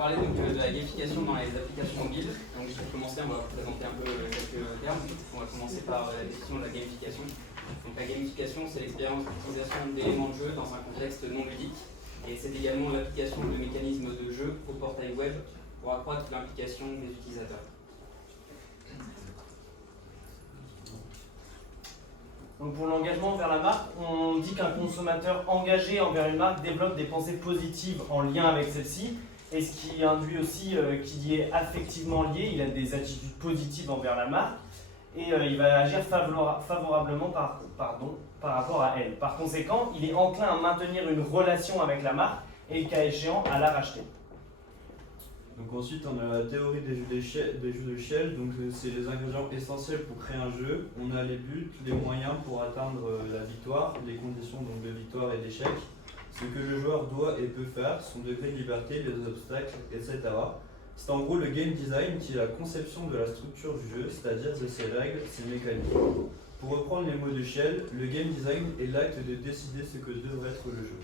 parler donc, de la gamification dans les applications mobiles. Donc pour commencer, on va présenter un peu quelques termes. On va commencer par la définition de la gamification. Donc la gamification, c'est l'expérience d'utilisation d'éléments de jeu dans un contexte non ludique. Et c'est également l'application de mécanismes de jeu au portail web pour accroître l'implication des utilisateurs. Donc pour l'engagement envers la marque, on dit qu'un consommateur engagé envers une marque développe des pensées positives en lien avec celle-ci, et ce qui induit aussi qu'il y est affectivement lié, il a des attitudes positives envers la marque, et il va agir favorablement par rapport à elle. Par conséquent, il est enclin à maintenir une relation avec la marque, et le cas échéant, à la racheter. Donc ensuite on a la théorie des jeux d'échelle, donc c'est les ingrédients essentiels pour créer un jeu. On a les buts, les moyens pour atteindre la victoire, les conditions donc, de victoire et d'échec, ce que le joueur doit et peut faire, son degré de liberté, les obstacles, etc. C'est en gros le game design qui est la conception de la structure du jeu, c'est-à-dire de ses règles, ses mécaniques. Pour reprendre les mots de Shell, le game design est l'acte de décider ce que devrait être le jeu.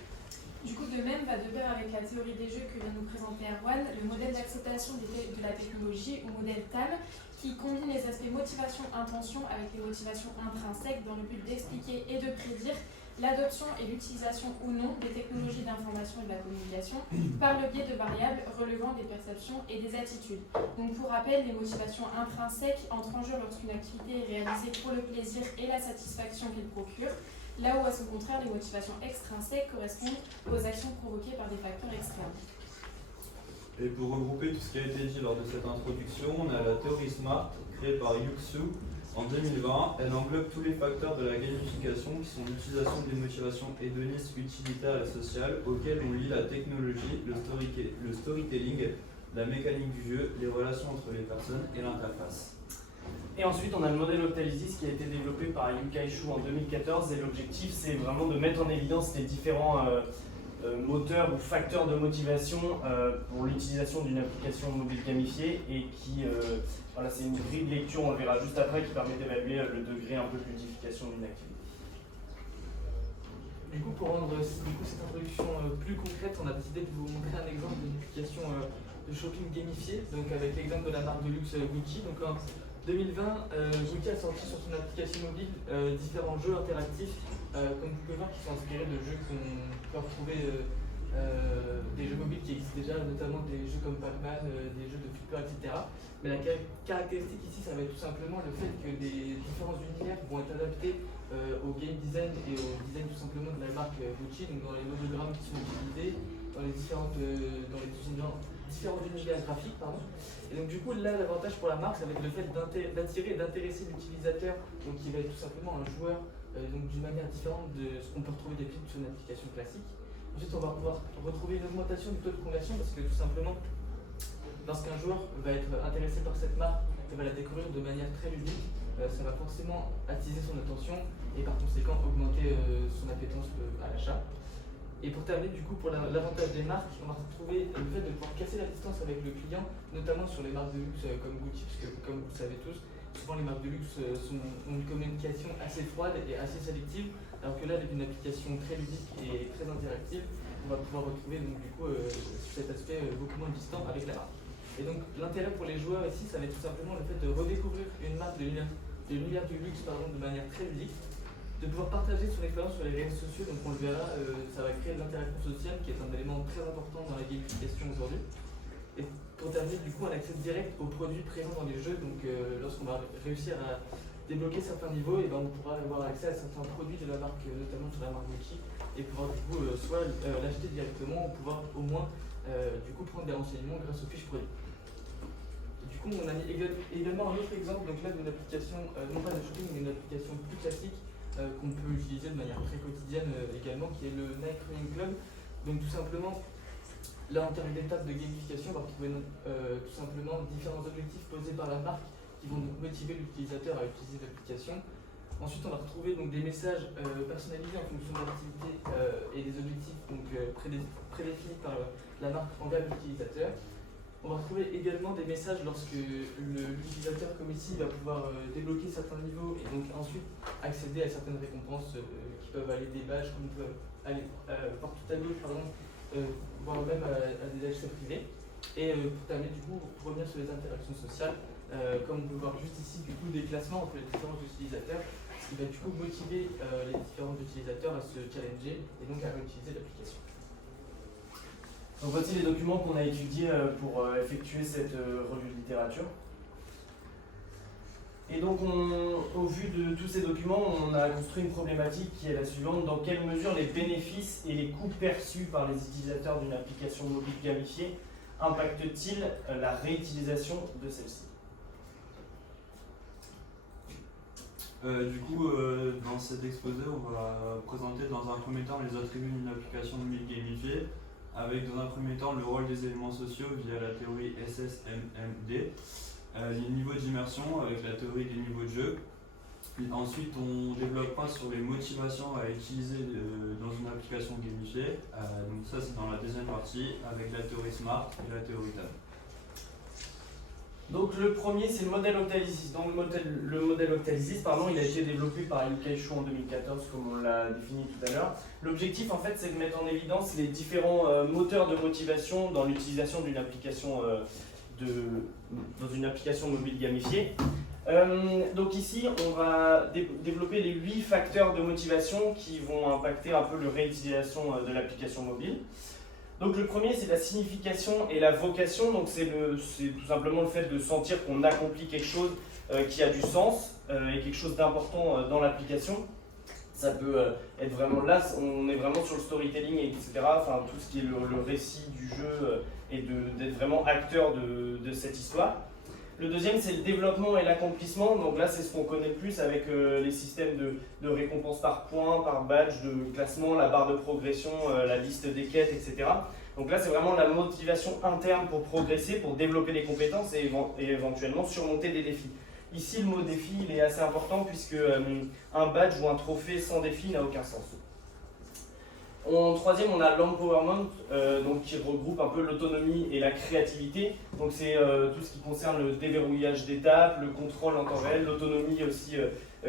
Du coup, de même, va de pair avec la théorie des jeux que vient nous présenter Erwan, le modèle d'acceptation de la technologie, ou modèle TAM, qui combine les aspects motivation-intention avec les motivations intrinsèques dans le but d'expliquer et de prédire l'adoption et l'utilisation ou non des technologies d'information et de la communication par le biais de variables relevant des perceptions et des attitudes. Donc pour rappel, les motivations intrinsèques entrent en jeu lorsqu'une activité est réalisée pour le plaisir et la satisfaction qu'elle procure, là où à son contraire, les motivations extrinsèques correspondent aux actions provoquées par des facteurs externes. Et pour regrouper tout ce qui a été dit lors de cette introduction, on a la théorie SMART, créée par Yu-Xu en 2020. Elle englobe tous les facteurs de la gamification qui sont l'utilisation des motivations hédonistes, utilitaires et sociales, auxquelles on lie la technologie, le storytelling, la mécanique du jeu, les relations entre les personnes et l'interface. Et ensuite, on a le modèle Octalysis qui a été développé par Yukai Shu en 2014, et l'objectif, c'est vraiment de mettre en évidence les différents moteurs ou facteurs de motivation pour l'utilisation d'une application mobile gamifiée, et qui, voilà, c'est une grille de lecture, on le verra juste après, qui permet d'évaluer le degré un peu de ludification d'une activité. Du coup, pour rendre cette introduction plus concrète, on a décidé de vous montrer un exemple d'une application de shopping gamifié, donc avec l'exemple de la marque de luxe Gucci. Donc, 2020, Gucci a sorti sur son application mobile différents jeux interactifs, comme vous pouvez voir, qui sont inspirés de jeux qu'on peut retrouver, des jeux mobiles qui existent déjà, notamment des jeux comme Pac-Man, des jeux de flipper, etc. Mais la caractéristique ici, ça va être tout simplement le fait que des différents univers vont être adaptés au game design et au design tout simplement de la marque Gucci, donc dans les modogrammes qui sont utilisés, dans les différents univers graphiques, pardon. Et donc du coup là l'avantage pour la marque, ça va être le fait d'attirer et d'intéresser l'utilisateur, donc qui va être tout simplement un joueur donc d'une manière différente de ce qu'on peut retrouver d'habitude sur une application classique. Ensuite on va pouvoir retrouver une augmentation du taux de conversion, parce que tout simplement lorsqu'un joueur va être intéressé par cette marque et va la découvrir de manière très ludique, ça va forcément attiser son attention et par conséquent augmenter son appétence à l'achat. Et pour terminer, du coup, pour l'avantage des marques, on va retrouver le fait de pouvoir casser la distance avec le client, notamment sur les marques de luxe comme Gucci, parce que comme vous le savez tous, souvent les marques de luxe ont une communication assez froide et assez sélective, alors que là, avec une application très ludique et très interactive, on va pouvoir retrouver donc, du coup, cet aspect beaucoup moins distant avec la marque. Et donc l'intérêt pour les joueurs ici, ça va être tout simplement le fait de redécouvrir une marque de l'univers du luxe de manière très ludique, de pouvoir partager son expérience sur les réseaux sociaux, donc on le verra, ça va créer de l'interaction sociale qui est un élément très important dans la gamification aujourd'hui. Et pour terminer, du coup, un accès direct aux produits présents dans les jeux, donc lorsqu'on va réussir à débloquer certains niveaux, et ben on pourra avoir accès à certains produits de la marque, notamment sur la marque Gucci, et pouvoir du coup soit l'acheter directement ou pouvoir au moins du coup prendre des renseignements grâce aux fiches produits. Du coup, on a mis également un autre exemple, donc là d'une application, non pas de shopping, mais une application plus classique, qu'on peut utiliser de manière très quotidienne également, qui est le Nike Running Club. Donc tout simplement, là en termes d'étapes de gamification, on va retrouver tout simplement différents objectifs posés par la marque qui vont donc motiver l'utilisateur à utiliser l'application. Ensuite, on va retrouver donc, des messages personnalisés en fonction de l'activité et des objectifs donc, prédéfinis par la marque envers l'utilisateur. On va retrouver également des messages lorsque l'utilisateur, comme ici, va pouvoir débloquer certains niveaux et donc ensuite accéder à certaines récompenses qui peuvent aller des badges, comme peuvent aller partout à gauche, voire même à des accès privés. Et pour terminer, du coup, pour revenir sur les interactions sociales, comme on peut voir juste ici, du coup, des classements entre les différents utilisateurs, ce qui va du coup motiver les différents utilisateurs à se challenger et donc à réutiliser l'application. Donc voici les documents qu'on a étudiés pour effectuer cette revue de littérature. Et donc au vu de tous ces documents, on a construit une problématique qui est la suivante: dans quelle mesure les bénéfices et les coûts perçus par les utilisateurs d'une application mobile gamifiée impactent-ils la réutilisation de celle-ci? Dans cet exposé, on va présenter dans un premier temps les attributs d'une application mobile gamifiée, avec dans un premier temps le rôle des éléments sociaux via la théorie SSMMD, les niveaux d'immersion avec la théorie des niveaux de jeu. Ensuite, on développera sur les motivations à utiliser dans une application gamifiée. Donc ça, c'est dans la deuxième partie avec la théorie SMART et la théorie TAM. Donc le premier, c'est le modèle Octalysis. Donc le modèle Octalysis, il a été développé par Yukai Shu en 2014, comme on l'a défini tout à l'heure. L'objectif, en fait, c'est de mettre en évidence les différents moteurs de motivation dans l'utilisation d'une application, dans une application mobile gamifiée. Donc ici, on va développer les 8 facteurs de motivation qui vont impacter un peu la réutilisation de l'application mobile. Donc le premier, c'est la signification et la vocation. Donc c'est tout simplement le fait de sentir qu'on accomplit quelque chose qui a du sens et quelque chose d'important dans l'application. Ça peut être vraiment là, on est vraiment sur le storytelling, etc. Enfin, tout ce qui est le récit du jeu et d'être vraiment acteur de cette histoire. Le deuxième, c'est le développement et l'accomplissement. Donc là, c'est ce qu'on connaît le plus avec les systèmes de récompenses par points, par badge, de classement, la barre de progression, la liste des quêtes, etc. Donc là, c'est vraiment la motivation interne pour progresser, pour développer des compétences et éventuellement surmonter des défis. Ici, le mot défi, il est assez important puisque un badge ou un trophée sans défi n'a aucun sens. En troisième, on a l'empowerment, qui regroupe un peu l'autonomie et la créativité. Donc c'est tout ce qui concerne le déverrouillage d'étapes, le contrôle en temps réel, l'autonomie aussi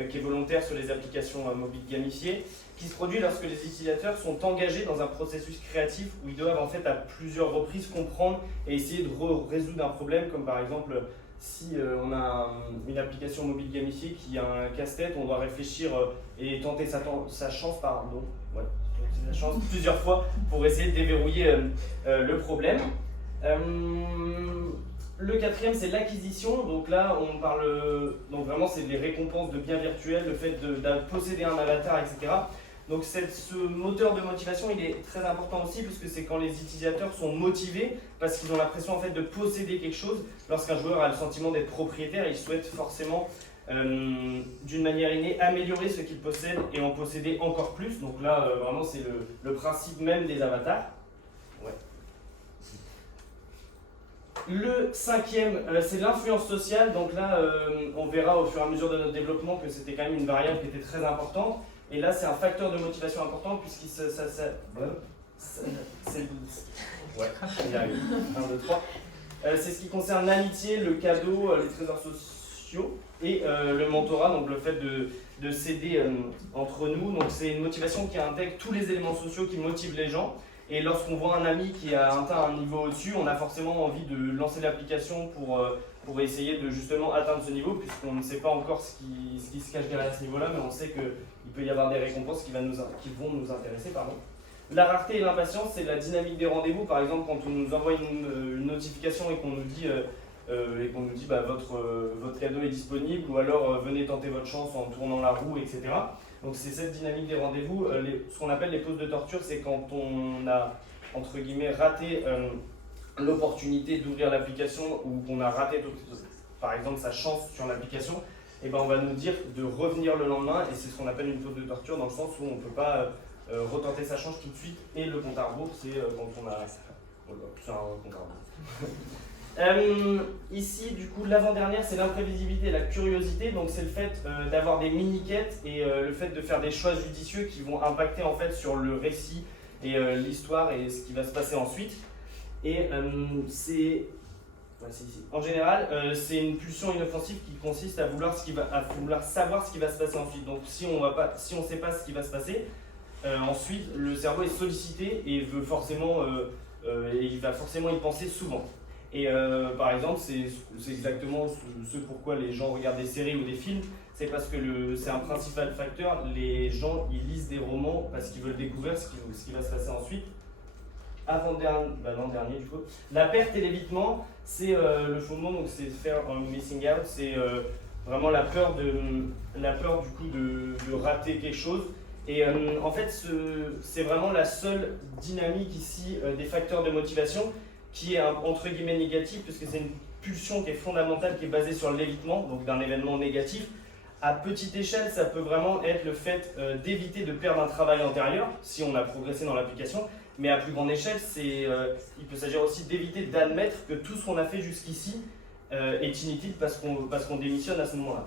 qui est volontaire sur les applications mobiles gamifiées, qui se produit lorsque les utilisateurs sont engagés dans un processus créatif où ils doivent en fait à plusieurs reprises comprendre et essayer de résoudre un problème, comme par exemple si on a une application mobile gamifiée qui a un casse-tête, on doit réfléchir et tenter sa chance plusieurs fois pour essayer de déverrouiller le problème. Le quatrième, c'est l'acquisition. Donc là, on parle, vraiment, c'est les récompenses de biens virtuels, le fait de posséder un avatar, etc. Donc ce moteur de motivation, il est très important aussi puisque c'est quand les utilisateurs sont motivés parce qu'ils ont l'impression en fait de posséder quelque chose. Lorsqu'un joueur a le sentiment d'être propriétaire, il souhaite forcément d'une manière innée améliorer ce qu'il possède et en posséder encore plus. Donc là, vraiment, c'est le principe même des avatars. Ouais. Le cinquième, c'est l'influence sociale. Donc là, on verra au fur et à mesure de notre développement que c'était quand même une variable qui était très importante. Et là, c'est un facteur de motivation important puisqu'il c'est ce qui concerne l'amitié, le cadeau, les trésors sociaux et le mentorat, donc le fait de s'aider entre nous. Donc c'est une motivation qui intègre tous les éléments sociaux qui motivent les gens. Et lorsqu'on voit un ami qui a atteint un niveau au-dessus, on a forcément envie de lancer l'application pour essayer de justement atteindre ce niveau, puisqu'on ne sait pas encore ce qui se cache derrière ce niveau-là, mais on sait qu'il peut y avoir des récompenses qui vont nous intéresser. La rareté et l'impatience, c'est la dynamique des rendez-vous. Par exemple, quand on nous envoie une notification et qu'on nous dit votre cadeau est disponible, ou alors venez tenter votre chance en tournant la roue, etc. Donc c'est cette dynamique des rendez-vous. Ce qu'on appelle les pauses de torture, c'est quand on a, entre guillemets, raté l'opportunité d'ouvrir l'application ou qu'on a raté, par exemple, sa chance sur l'application, et on va nous dire de revenir le lendemain, et c'est ce qu'on appelle une pause de torture, dans le sens où on ne peut pas retenter sa chance tout de suite, et le compte à rebours, c'est quand on a... C'est un compte à rebours. Ici, du coup, l'avant-dernière, c'est l'imprévisibilité et la curiosité. Donc, c'est le fait d'avoir des mini-quêtes et le fait de faire des choix judicieux qui vont impacter en fait sur le récit et l'histoire et ce qui va se passer ensuite. Et en général, c'est une pulsion inoffensive qui consiste à vouloir savoir ce qui va se passer ensuite. Donc, si on ne sait pas ce qui va se passer, ensuite, le cerveau est sollicité et il va forcément y penser souvent. Et par exemple, c'est exactement ce pourquoi les gens regardent des séries ou des films. C'est parce que c'est un principal facteur. Les gens, ils lisent des romans parce qu'ils veulent découvrir ce qui va se passer ensuite. L'an dernier, du coup. La perte et l'évitement, c'est le fondement, donc c'est fear of missing out, c'est vraiment la peur du coup de rater quelque chose. Et en fait, c'est vraiment la seule dynamique ici des facteurs de motivation qui est entre guillemets négative, parce que c'est une pulsion qui est fondamentale, qui est basée sur l'évitement, donc d'un événement négatif. À petite échelle, ça peut vraiment être le fait d'éviter de perdre un travail antérieur, si on a progressé dans l'application. Mais à plus grande échelle, il peut s'agir aussi d'éviter d'admettre que tout ce qu'on a fait jusqu'ici est inutile parce qu'on démissionne à ce moment-là.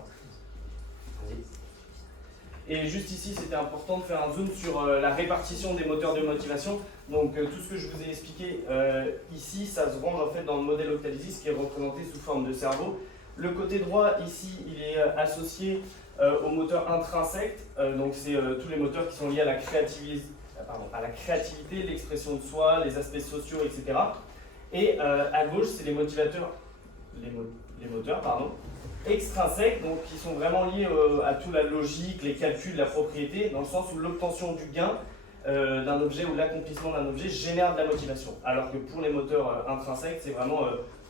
Et juste ici, c'était important de faire un zoom sur la répartition des moteurs de motivation. Donc tout ce que je vous ai expliqué ici, ça se range en fait dans le modèle Octalysis qui est représenté sous forme de cerveau. Le côté droit, ici, il est associé au moteur intrinsèque. Donc c'est tous les moteurs qui sont liés à la créativité, l'expression de soi, les aspects sociaux, etc. Et à gauche, c'est les moteurs extrinsèques, donc qui sont vraiment liés à toute la logique, les calculs, la propriété, dans le sens où l'obtention du gain d'un objet ou l'accomplissement d'un objet génère de la motivation. Alors que pour les moteurs intrinsèques, c'est vraiment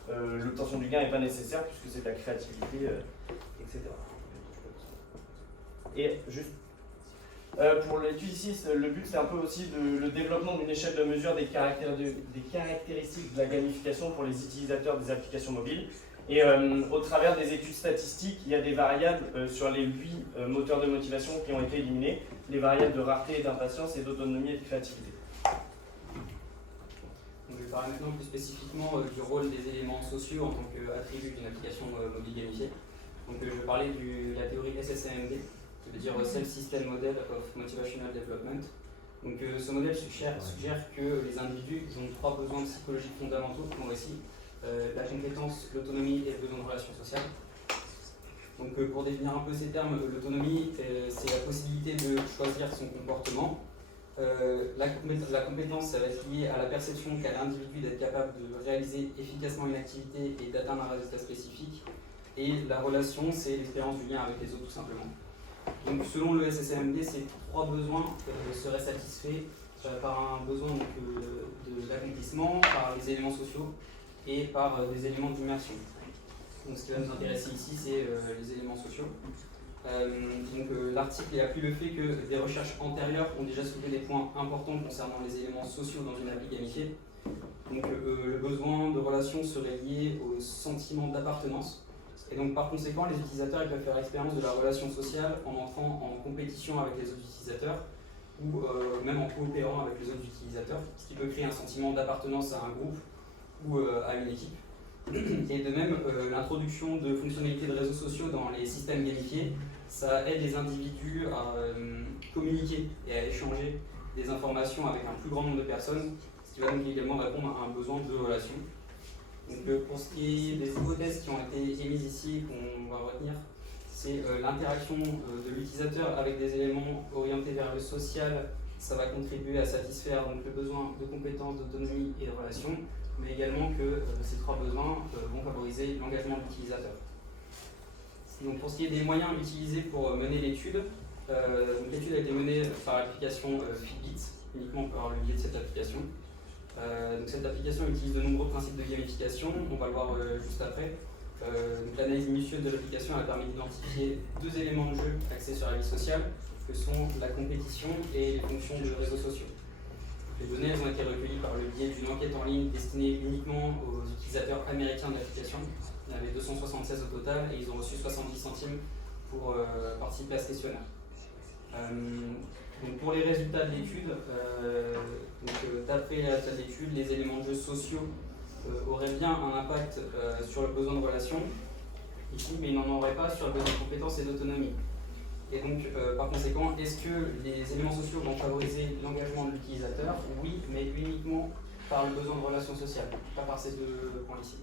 l'obtention du gain n'est pas nécessaire puisque c'est de la créativité, etc. Et juste pour l'étude ici, le but c'est un peu aussi le développement d'une échelle de mesure des caractéristiques de la gamification pour les utilisateurs des applications mobiles. Et au travers des études statistiques, il y a des variables sur les 8 moteurs de motivation qui ont été éliminés, les variables de rareté et d'impatience et d'autonomie et de créativité. Donc, je vais parler maintenant plus spécifiquement du rôle des éléments sociaux en tant qu'attribut d'une application mobile gamifiée. Donc, je vais parler de la théorie SSMD, qui veut dire Self-System Model of Motivational Development. Donc, ce modèle suggère que les individus ont 3 besoins psychologiques fondamentaux qui sont ici. La compétence, l'autonomie et le besoin de relations sociales. Donc pour définir un peu ces termes, l'autonomie, c'est la possibilité de choisir son comportement. La compétence, ça va être lié à la perception qu'a l'individu d'être capable de réaliser efficacement une activité et d'atteindre un résultat spécifique. Et la relation, c'est l'expérience du lien avec les autres tout simplement. Donc selon le SSMD, ces 3 besoins seraient satisfaits par un besoin de l'accomplissement, par les éléments sociaux, et par des éléments d'immersion. Donc ce qui va nous intéresser ici, c'est les éléments sociaux. L'article appuyé le fait que des recherches antérieures ont déjà soulevé des points importants concernant les éléments sociaux dans une appli gamifiée. Donc le besoin de relation serait lié au sentiment d'appartenance. Et donc par conséquent, les utilisateurs peuvent faire l'expérience de la relation sociale en entrant en compétition avec les autres utilisateurs ou même en coopérant avec les autres utilisateurs, ce qui peut créer un sentiment d'appartenance à un groupe ou à une équipe. Et de même, l'introduction de fonctionnalités de réseaux sociaux dans les systèmes gamifiés, ça aide les individus à communiquer et à échanger des informations avec un plus grand nombre de personnes, ce qui va donc également répondre à un besoin de relation. Donc, pour ce qui est des hypothèses qui ont été émises ici, qu'on va retenir, c'est l'interaction de l'utilisateur avec des éléments orientés vers le social. Ça va contribuer à satisfaire donc, le besoin de compétences, d'autonomie et de relation, mais également que ces 3 besoins vont favoriser l'engagement de l'utilisateur. Donc pour ce qui est des moyens utilisés pour mener l'étude, l'étude a été menée par l'application Fitbit, uniquement par le biais de cette application. Donc cette application utilise de nombreux principes de gamification, on va le voir juste après. L'analyse minutieuse de l'application a permis d'identifier 2 éléments de jeu axés sur la vie sociale, que sont la compétition et les fonctions de réseaux sociaux. Les données elles ont été recueillies par le biais d'une enquête en ligne destinée uniquement aux utilisateurs américains de l'application. Il y en avait 276 au total et ils ont reçu 70 centimes pour participer à ce questionnaire. Donc pour les résultats de l'étude, d'après les résultats de l'étude, les éléments de jeu sociaux auraient bien un impact sur le besoin de relation, ici, mais ils n'en auraient pas sur le besoin de compétences et d'autonomie. Et donc, par conséquent, est-ce que les éléments sociaux vont favoriser l'engagement de l'utilisateur? Oui, mais uniquement par le besoin de relations sociales, pas par ces 2 points ici.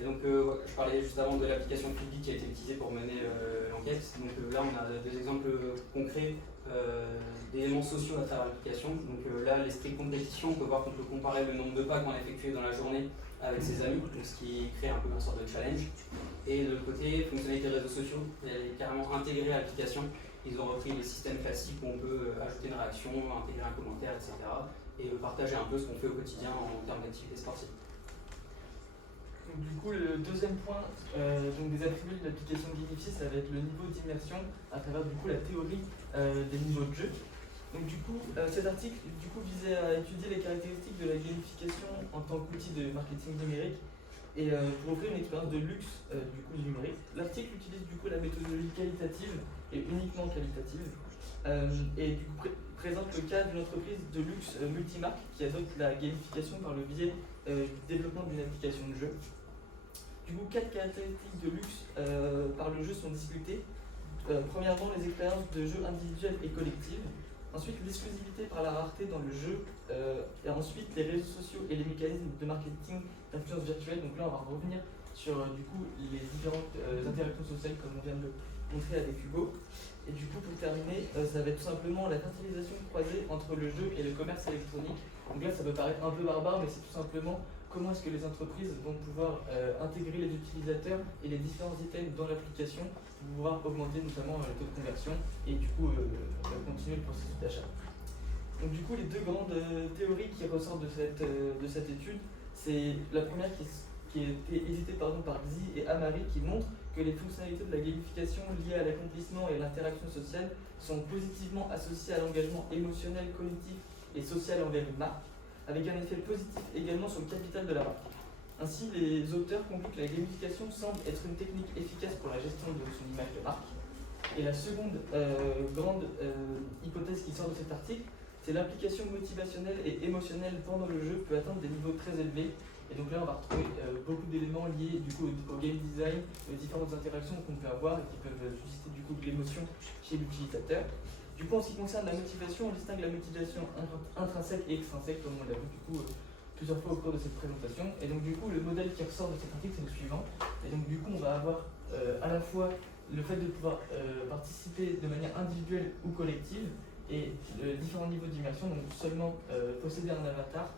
Et donc, je parlais juste avant de l'application Fitbit qui a été utilisée pour mener l'enquête. Donc là, on a 2 exemples concrets d'éléments sociaux à travers l'application. Donc là, l'esprit compétition, on peut voir qu'on peut comparer le nombre de pas qu'on a effectué dans la journée avec ses amis, donc ce qui crée un peu une sorte de challenge. Et de l'autre côté, fonctionnalité réseaux sociaux, elle est carrément intégrée à l'application. Ils ont repris les systèmes classiques où on peut ajouter une réaction, intégrer un commentaire, etc. et partager un peu ce qu'on fait au quotidien en termes d'activité sportive. Donc, du coup, le deuxième point donc des attributs de l'application gamifiée, ça va être le niveau d'immersion à travers du coup la théorie des niveaux de jeu. Donc du coup, cet article visait à étudier les caractéristiques de la gamification en tant qu'outil de marketing numérique et pour offrir une expérience de luxe du numérique. L'article utilise du coup la méthodologie qualitative et uniquement qualitative et du coup présente le cas d'une entreprise de luxe multimarque qui adopte la gamification par le biais du développement d'une application de jeu. Du coup, 4 caractéristiques de luxe par le jeu sont discutées. Premièrement, les expériences de jeu individuelles et collectives. Ensuite, l'exclusivité par la rareté dans le jeu. Et ensuite, les réseaux sociaux et les mécanismes de marketing d'influence virtuelle. Donc là, on va revenir sur du coup, les différentes interactions sociales comme on vient de le montrer avec Hugo. Et du coup, pour terminer, ça va être tout simplement la fertilisation croisée entre le jeu et le commerce électronique. Donc là, ça peut paraître un peu barbare, mais c'est tout simplement comment est-ce que les entreprises vont pouvoir intégrer les utilisateurs et les différents items dans l'application pour pouvoir augmenter notamment le taux de conversion et du coup continuer le processus d'achat. Donc du coup, les deux grandes théories qui ressortent de cette étude, c'est la première qui a été éditée par Xi et Amari qui montre que les fonctionnalités de la gamification liées à l'accomplissement et l'interaction sociale sont positivement associées à l'engagement émotionnel, cognitif et social envers une marque, avec un effet positif également sur le capital de la marque. Ainsi, les auteurs concluent que la gamification semble être une technique efficace pour la gestion de son image de marque. Et la seconde grande hypothèse qui sort de cet article, c'est l'application motivationnelle et émotionnelle pendant le jeu peut atteindre des niveaux très élevés. Et donc là, on va retrouver beaucoup d'éléments liés du coup, au game design, aux différentes interactions qu'on peut avoir et qui peuvent susciter du coup de l'émotion chez l'utilisateur. Du coup, en ce qui concerne la motivation, on distingue la motivation intrinsèque et extrinsèque, comme on l'a vu du coup plusieurs fois au cours de cette présentation. Et donc du coup, le modèle qui ressort de cet article, c'est le suivant. Et donc du coup, on va avoir à la fois le fait de pouvoir participer de manière individuelle ou collective et différents niveaux d'immersion, donc seulement posséder un avatar.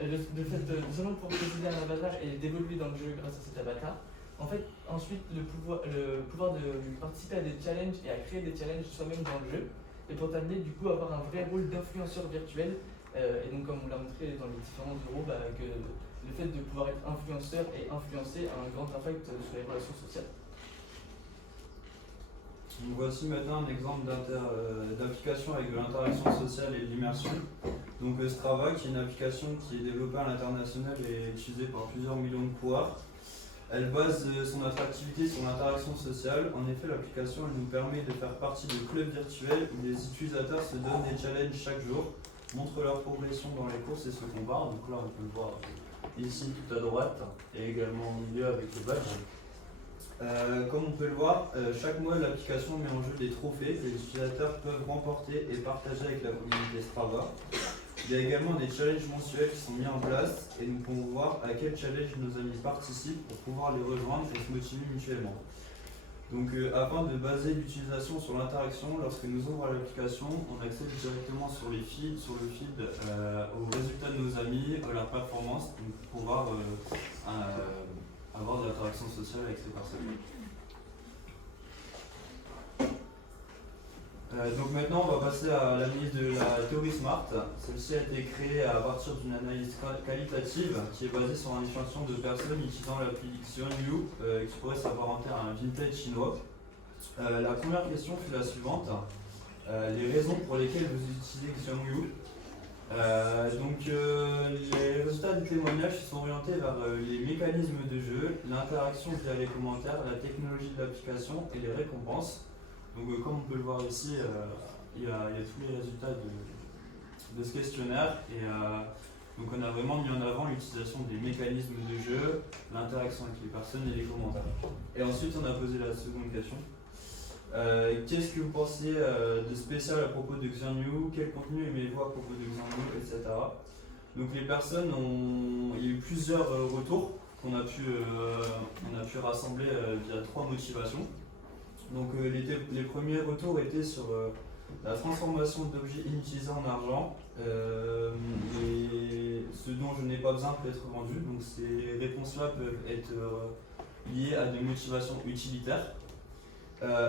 Le fait de seulement pouvoir posséder un avatar et d'évoluer dans le jeu grâce à cet avatar. En fait, ensuite, le pouvoir de participer à des challenges et à créer des challenges soi-même dans le jeu. Et pour terminer, du coup, avoir un vrai rôle d'influenceur virtuel. Et donc, comme on l'a montré dans les différents euros, que le fait de pouvoir être influenceur et influencer a un grand impact sur les relations sociales. Donc voici maintenant un exemple d'application avec de l'interaction sociale et de l'immersion. Donc Strava, qui est une application qui est développée à l'international et utilisée par plusieurs millions de coureurs. Elle base son attractivité sur l'interaction sociale. En effet, l'application elle nous permet de faire partie de clubs virtuels où les utilisateurs se donnent des challenges chaque jour, montrent leur progression dans les courses et se comparent. Donc là, on peut le voir ici tout à droite et également au milieu avec le badge. Comme on peut le voir, chaque mois l'application met en jeu des trophées que les utilisateurs peuvent remporter et partager avec la communauté Strava. Il y a également des challenges mensuels qui sont mis en place et nous pouvons voir à quel challenge nos amis participent pour pouvoir les rejoindre et se motiver mutuellement. Donc afin de baser l'utilisation sur l'interaction, lorsque nous ouvrons l'application, on accède directement sur le feed aux résultats de nos amis, à leur performance, pour pouvoir avoir de l'interaction sociale avec ces personnes. Donc maintenant, on va passer à l'analyse de la théorie SMART. Celle-ci a été créée à partir d'une analyse qualitative qui est basée sur un échantillon de personnes utilisant l'appli Xiongyu, qui pourrait s'apparenter à un vintage chinois. La première question fut la suivante. Les raisons pour lesquelles vous utilisez Xiongyu. Les résultats du témoignage sont orientés vers les mécanismes de jeu, l'interaction via les commentaires, la technologie de l'application et les récompenses. Donc comme on peut le voir ici, il y a tous les résultats de ce questionnaire et donc on a vraiment mis en avant l'utilisation des mécanismes de jeu, l'interaction avec les personnes et les commentaires. Et ensuite on a posé la seconde question. Qu'est-ce que vous pensez de spécial à propos de Xiongyu? Quel contenu aimez-vous à propos de Xiongyu, etc. Donc les personnes il y a eu plusieurs retours qu'on a pu rassembler via 3 motivations. Donc les premiers retours étaient sur la transformation d'objets inutilisés en argent et ce dont je n'ai pas besoin peut être vendu. Donc ces réponses-là peuvent être liées à des motivations utilitaires.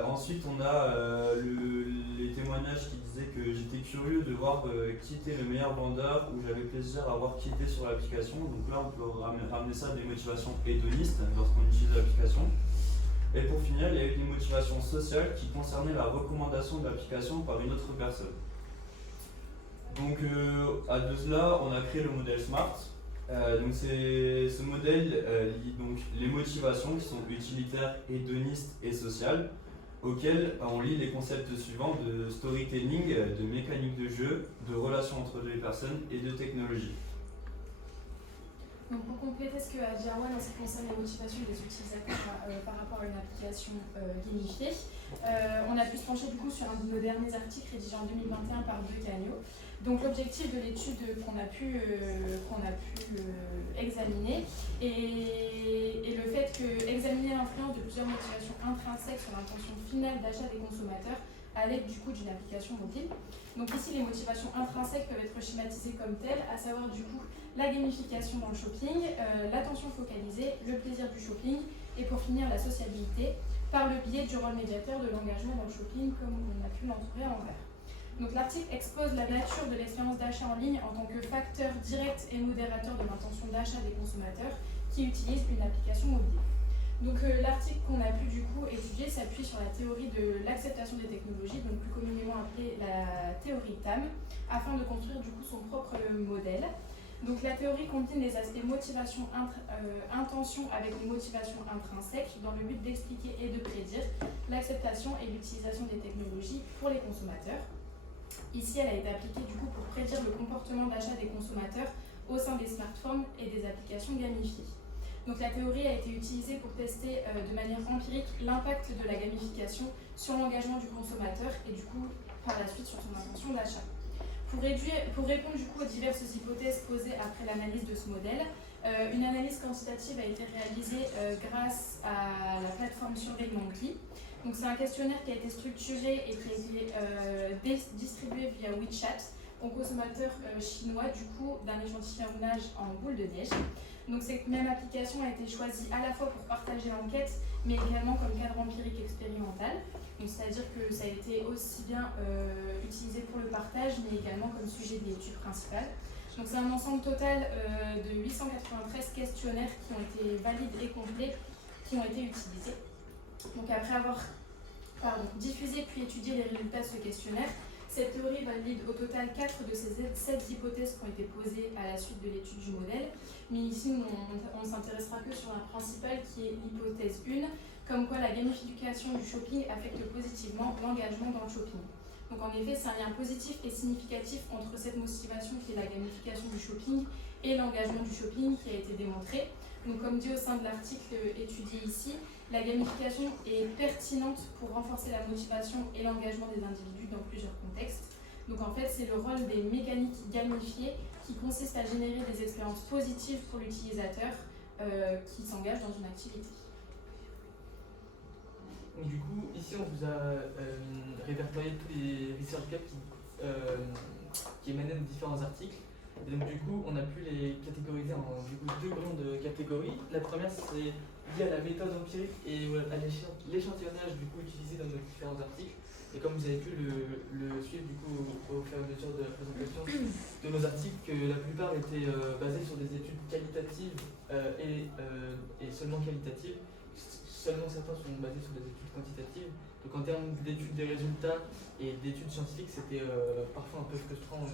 Ensuite, on a les témoignages qui disaient que j'étais curieux de voir qui était le meilleur vendeur, où j'avais plaisir à voir qui était sur l'application. Donc là, on peut ramener ça à des motivations hédonistes lorsqu'on utilise l'application. Et pour finir, il y a eu des motivations sociales qui concernaient la recommandation de l'application par une autre personne. Donc à de cela, on a créé le modèle SMART. Donc ce modèle lie donc les motivations qui sont utilitaires, hédonistes et sociales, auxquelles on lie les concepts suivants de storytelling, de mécanique de jeu, de relations entre les personnes et de technologie. Donc pour compléter ce que a dit Arwan en ce qui concerne les motivations des utilisateurs par rapport à une application gamifiée, on a pu se pencher du coup sur un de nos derniers articles rédigés en 2021 par De Cagno. Donc l'objectif de l'étude qu'on a pu examiner et le fait qu'examiner l'influence de plusieurs motivations intrinsèques sur l'intention finale d'achat des consommateurs à l'aide du coup d'une application mobile. Donc ici les motivations intrinsèques peuvent être schématisées comme telles, à savoir du coup la gamification dans le shopping, l'attention focalisée, le plaisir du shopping et pour finir la sociabilité par le biais du rôle médiateur de l'engagement dans le shopping comme on a pu l'entourer à l'envers. Donc l'article expose la nature de l'expérience d'achat en ligne en tant que facteur direct et modérateur de l'intention d'achat des consommateurs qui utilisent une application mobile. Donc l'article qu'on a pu du coup étudier s'appuie sur la théorie de l'acceptation des technologies, donc plus communément appelée la théorie TAM, afin de construire du coup son propre modèle. Donc la théorie combine les aspects motivation, intention avec une motivation intrinsèque dans le but d'expliquer et de prédire l'acceptation et l'utilisation des technologies pour les consommateurs. Ici, elle a été appliquée du coup pour prédire le comportement d'achat des consommateurs au sein des smartphones et des applications gamifiées. Donc la théorie a été utilisée pour tester de manière empirique l'impact de la gamification sur l'engagement du consommateur et du coup par la suite sur son intention d'achat. Pour répondre du coup aux diverses hypothèses posées après l'analyse de ce modèle, une analyse quantitative a été réalisée grâce à la plateforme SurveyMonkey. Donc c'est un questionnaire qui a été structuré et qui a été distribué via WeChat aux consommateurs chinois du coup d'un échantillonnage en boule de neige. Donc cette même application a été choisie à la fois pour partager l'enquête mais également comme cadre empirique expérimental. C'est-à-dire que ça a été aussi bien utilisé pour le partage mais également comme sujet de l'étude principale. Donc c'est un ensemble total de 893 questionnaires qui ont été valides et complets qui ont été utilisés. Donc après avoir diffusé puis étudié les résultats de ce questionnaire, cette théorie valide au total 4 de ces 7 hypothèses qui ont été posées à la suite de l'étude du modèle. Mais ici, on ne s'intéressera que sur la principale qui est l'hypothèse 1, comme quoi la gamification du shopping affecte positivement l'engagement dans le shopping. Donc en effet, c'est un lien positif et significatif entre cette motivation qui est la gamification du shopping et l'engagement du shopping qui a été démontré. Donc comme dit au sein de l'article étudié ici, la gamification est pertinente pour renforcer la motivation et l'engagement des individus dans plusieurs contextes. Donc en fait, c'est le rôle des mécaniques gamifiées qui consiste à générer des expériences positives pour l'utilisateur qui s'engage dans une activité. Donc du coup, ici on vous a répertorié tous les research gaps qui émanaient de différents articles. Et donc du coup, on a pu les catégoriser en deux grandes catégories. La première, c'est liée à la méthode empirique et à l'échantillonnage du coup utilisé dans nos différents articles. Et comme vous avez pu le suivre du coup au fur et à mesure de la présentation de nos articles, que la plupart étaient basés sur des études qualitatives et seulement qualitatives. Seulement certains sont basés sur des études quantitatives. Donc en termes d'études des résultats et d'études scientifiques, c'était parfois un peu frustrant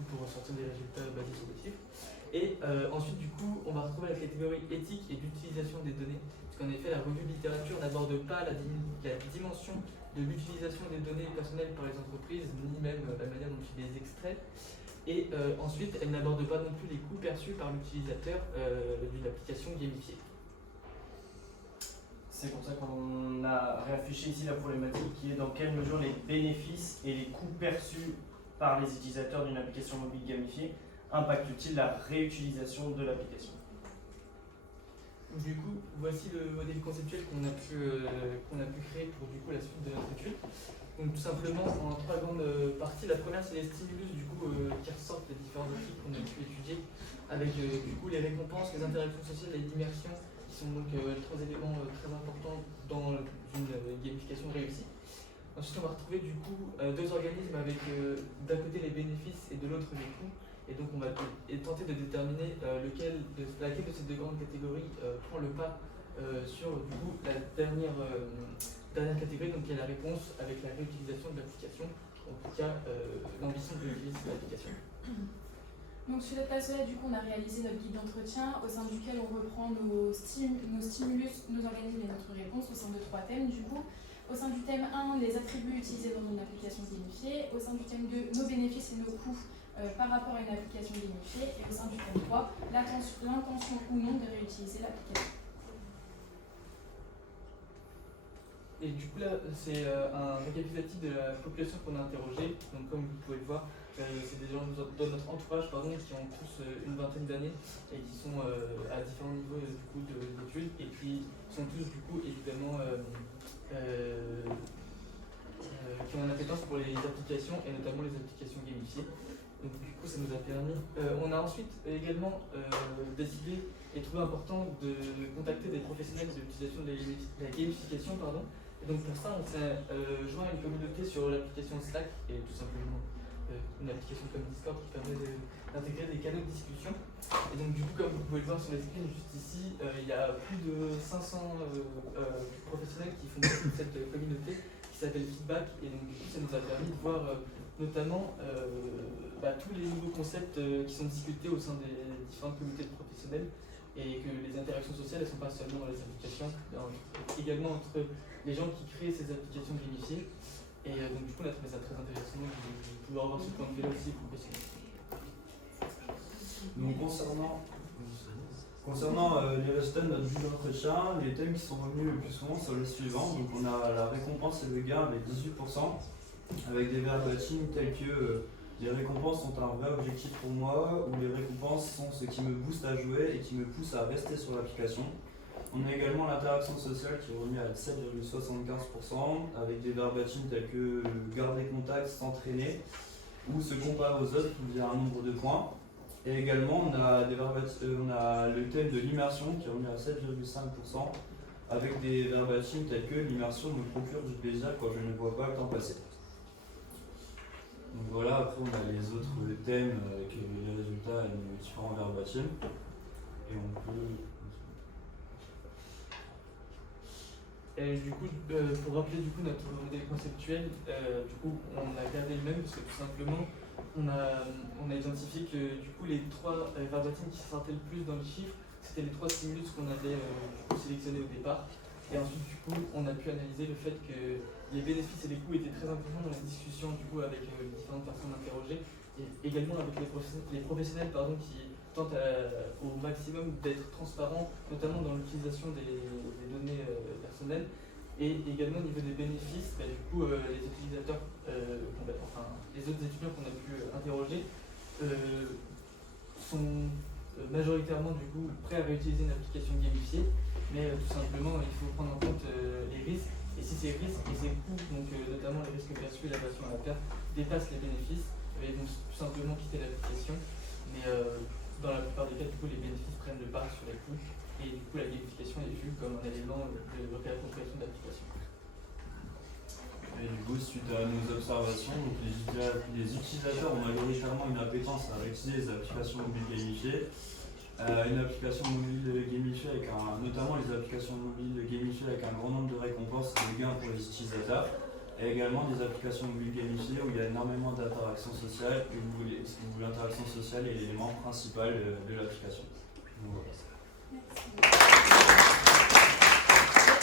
pour ressortir des résultats basés sur des chiffres. Et ensuite, du coup, on va retrouver la catégorie éthique et d'utilisation des données. Parce qu'en effet, la revue de littérature n'aborde pas la dimension de l'utilisation des données personnelles par les entreprises, ni même la manière dont ils les extraient. Et ensuite, elle n'aborde pas non plus les coûts perçus par l'utilisateur d'une application gamifiée. C'est pour ça qu'on a réaffiché ici la problématique qui est dans quelle mesure les bénéfices et les coûts perçus par les utilisateurs d'une application mobile gamifiée impactent-ils la réutilisation de l'application. Du coup, voici le modèle conceptuel qu'on a pu créer pour du coup la suite de notre étude. Donc tout simplement en trois grandes parties. La première c'est les stimulus du coup qui ressortent des différents outils qu'on a pu étudier, avec du coup les récompenses, les interactions sociales et l'immersion, qui sont donc les trois éléments très importants dans une gamification réussie. Ensuite on va retrouver du coup deux organismes avec d'un côté les bénéfices et de l'autre les coûts. Et donc on va tenter de déterminer laquelle de ces deux grandes catégories prend le pas sur du coup la dernière catégorie, donc qui est la réponse avec la réutilisation de l'application, en tout cas l'ambition de l'utilisation de l'application. Donc sur cette base-là, du coup, on a réalisé notre guide d'entretien au sein duquel on reprend nos stimulus, nos organismes et notre réponse au sein de 3 thèmes du coup. Au sein du thème 1, les attributs utilisés dans une application gamifiée. Au sein du thème 2, nos bénéfices et nos coûts par rapport à une application gamifiée. Et au sein du thème 3, l'intention ou non de réutiliser l'application. Et du coup là, c'est un récapitulatif de la population qu'on a interrogée. Donc comme vous pouvez le voir, c'est des gens dans notre entourage qui ont tous une vingtaine d'années et qui sont à différents niveaux du coup d'études et qui sont tous du coup évidemment qui ont une appétence pour les applications et notamment les applications gamifiées. Donc du coup ça nous a permis. On a ensuite également décidé et trouvé important de contacter des professionnels de l'utilisation de la gamification. Et donc pour ça on s'est joint à une communauté sur l'application Slack et tout simplement une application comme Discord qui permet d'intégrer des canaux de discussion. Et donc du coup comme vous pouvez le voir sur les screens juste ici, il y a plus de 500 professionnels qui font partie de cette communauté qui s'appelle Feedback. Et donc du coup ça nous a permis de voir notamment tous les nouveaux concepts qui sont discutés au sein des différentes communautés de professionnels et que les interactions sociales elles ne sont pas seulement dans les applications, également entre les gens qui créent ces applications gamifiées. Et donc du coup on a trouvé ça très intéressant de pouvoir avoir ce point de vue là aussi professionnel. Donc concernant les résultats de notre vue d'entretien, les thèmes qui sont revenus le plus souvent sont les suivants. Donc on a la récompense et le gain avec 18%, avec des verbatims tels que les récompenses sont un vrai objectif pour moi, ou les récompenses sont ce qui me booste à jouer et qui me pousse à rester sur l'application. On a également l'interaction sociale qui est revenue à 7,75%, avec des verbatims tels que garder contact, s'entraîner, ou se comparer aux autres via un nombre de points. Et également, on a le thème de l'immersion qui est revenu à 7,5%, avec des verbatims tels que l'immersion me procure du plaisir quand je ne vois pas le temps passer. Donc voilà, après on a les autres thèmes avec les résultats et les différents verbatims. Et on peut... Et du coup, pour rappeler du coup notre modèle conceptuel, du coup on a gardé le même parce que tout simplement on a identifié que du coup les trois verbatims qui sortaient le plus dans le chiffre, c'était les trois stimulus qu'on avait du coup sélectionnés au départ. Et ensuite du coup on a pu analyser le fait que les bénéfices et les coûts étaient très importants dans la discussion du coup avec les différentes personnes interrogées et également avec les professionnels qui tentent au maximum d'être transparents, notamment dans l'utilisation des données personnelles. Et également au niveau des bénéfices, du coup les utilisateurs, les autres étudiants qu'on a pu interroger sont majoritairement du coup prêts à réutiliser une application gamifiée, mais tout simplement il faut prendre en compte les risques. Et si ces risques et ces coûts, donc notamment les risques perçus et l'aversion à la perte, dépassent les bénéfices, ils vont tout simplement quitter l'application. Mais dans la plupart des cas, du coup, les bénéfices prennent le pas sur les coûts et du coup la gamification est vue comme un élément de réappropriation de l'application. Et du coup, suite à nos observations, donc les utilisateurs ont majoritairement une appétence à utiliser les applications mobiles gamifiées. Une application mobile gamifiée avec notamment les applications mobiles gamifiées avec un grand nombre de récompenses et de gains pour les utilisateurs. Et également des applications mobiles gamifiées où il y a énormément d'interactions sociales et où l'interaction sociale est l'élément principal de l'application. Voilà. Merci.